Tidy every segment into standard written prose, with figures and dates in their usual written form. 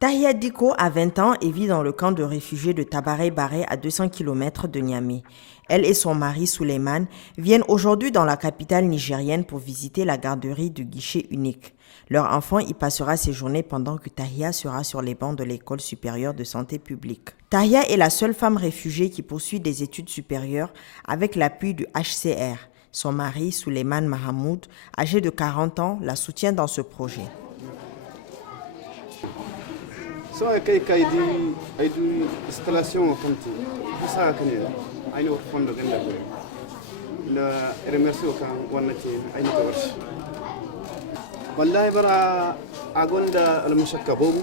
Tahia Diko a 20 ans et vit dans le camp de réfugiés de Tabaré-Baré à 200 km de Niamey. Elle et son mari Souleymane viennent aujourd'hui dans la capitale nigérienne pour visiter la garderie du guichet unique. Leur enfant y passera ses journées pendant que Tahia sera sur les bancs de l'école supérieure de santé publique. Tahia est la seule femme réfugiée qui poursuit des études supérieures avec l'appui du HCR. Son mari, Souleymane Mahamoud, âgé de 40 ans, la soutient dans ce projet. So I do installation kanti isa kane aina fondo ganda ko la remercier kan wannati aina ko warsh wallahi bara agonda al mushakka bobu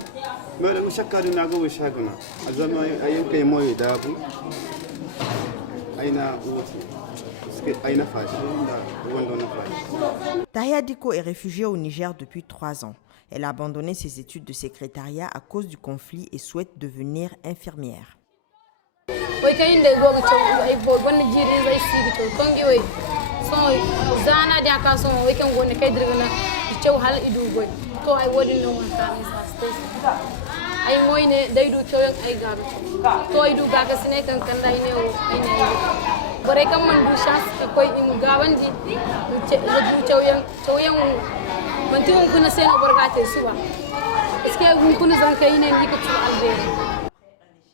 ma al mushakka dina go shaguna azama ayin kay moy dabu aina wuti aina fashi da wando na fashi. Tahia Diko est réfugiée au Niger depuis 3 ans. Elle a abandonné ses études de secrétariat à cause du conflit et souhaite devenir infirmière.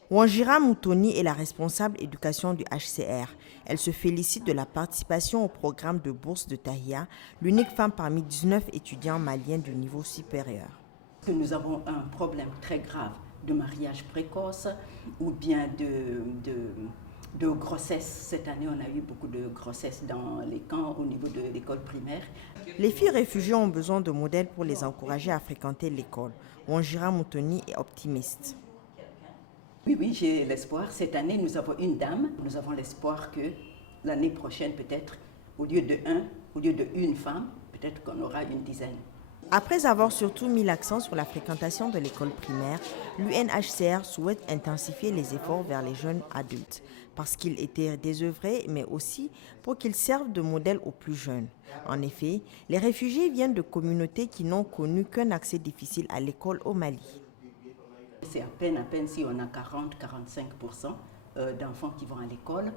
Wanjira Moutoni est la responsable éducation du HCR. Elle se félicite de la participation au programme de bourse de Tahia, l'unique femme parmi 19 étudiants maliens du niveau supérieur. Nous avons un problème très grave de mariage précoce ou bien de grossesse. Cette année, on a eu beaucoup de grossesses dans les camps au niveau de l'école primaire. Les filles réfugiées ont besoin de modèles pour les encourager à fréquenter l'école. Wanjira Moutoni est optimiste. Oui, j'ai l'espoir. Cette année, nous avons une dame. Nous avons l'espoir que l'année prochaine, peut-être, au lieu de une femme, peut-être qu'on aura une dizaine. Après avoir surtout mis l'accent sur la fréquentation de l'école primaire, l'UNHCR souhaite intensifier les efforts vers les jeunes adultes, parce qu'ils étaient désœuvrés, mais aussi pour qu'ils servent de modèle aux plus jeunes. En effet, les réfugiés viennent de communautés qui n'ont connu qu'un accès difficile à l'école au Mali. C'est à peine si on a 40-45% d'enfants qui vont à l'école.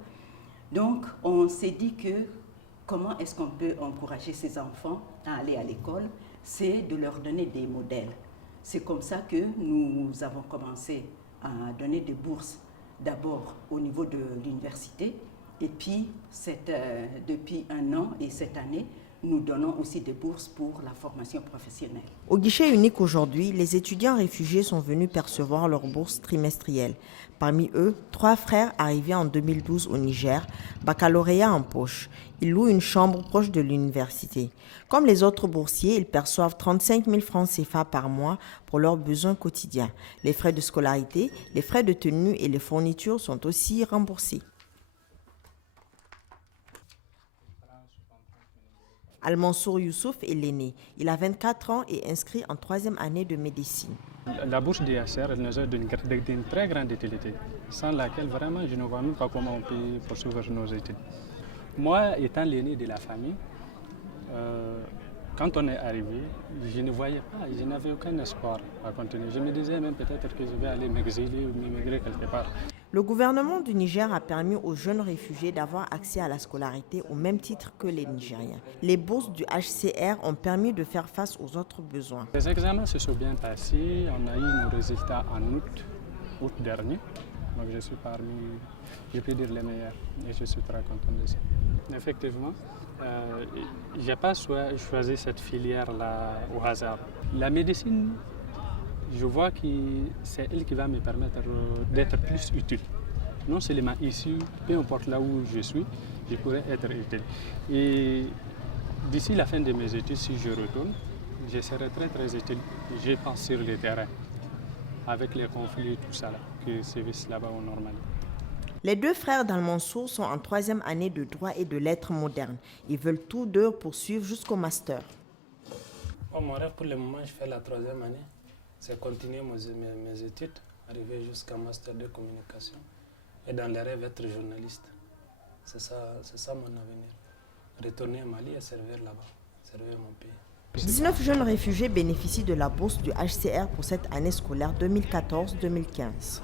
Donc, on s'est dit que comment est-ce qu'on peut encourager ces enfants à aller à l'école? C'est de leur donner des modèles. C'est comme ça que nous avons commencé à donner des bourses, d'abord au niveau de l'université, et puis depuis 1 an et cette année, nous donnons aussi des bourses pour la formation professionnelle. Au guichet unique aujourd'hui, les étudiants réfugiés sont venus percevoir leur bourse trimestrielle. Parmi eux, 3 frères arrivés en 2012 au Niger, baccalauréat en poche. Ils louent une chambre proche de l'université. Comme les autres boursiers, ils perçoivent 35 000 francs CFA par mois pour leurs besoins quotidiens. Les frais de scolarité, les frais de tenue et les fournitures sont aussi remboursés. Al-Mansour Youssouf est l'aîné. Il a 24 ans et inscrit en 3e année de médecine. La bourse d'IHR, elle nous est d'une très grande utilité, sans laquelle vraiment je ne vois même pas comment on peut poursuivre nos études. Moi, étant l'aîné de la famille, quand on est arrivé, je ne voyais pas, je n'avais aucun espoir à continuer. Je me disais même peut-être que je vais aller m'exiler ou m'immigrer quelque part. Le gouvernement du Niger a permis aux jeunes réfugiés d'avoir accès à la scolarité au même titre que les Nigériens. Les bourses du HCR ont permis de faire face aux autres besoins. Les examens se sont bien passés. On a eu nos résultats en août dernier. Donc je suis parmi, je peux dire, les meilleurs et je suis très content de ça. Effectivement, je n'ai pas choisi cette filière-là au hasard. La médecine, je vois que c'est elle qui va me permettre d'être plus utile. Non seulement ici, peu importe là où je suis, je pourrais être utile. Et d'ici la fin de mes études, si je retourne, je serai très utile, je pense, sur le terrain, avec les conflits et tout ça, qui sévissent là-bas au normal. Les 2 frères d'Al-Mansour sont en 3e année de droit et de lettres modernes. Ils veulent tous 2 poursuivre jusqu'au master. Mon rêve pour le moment, je fais la 3e année. C'est continuer mes études, arriver jusqu'à master de communication et dans les rêves être journaliste. C'est ça mon avenir. Retourner au Mali et servir là-bas, servir mon pays. 19 jeunes réfugiés bénéficient de la bourse du HCR pour cette année scolaire 2014-2015.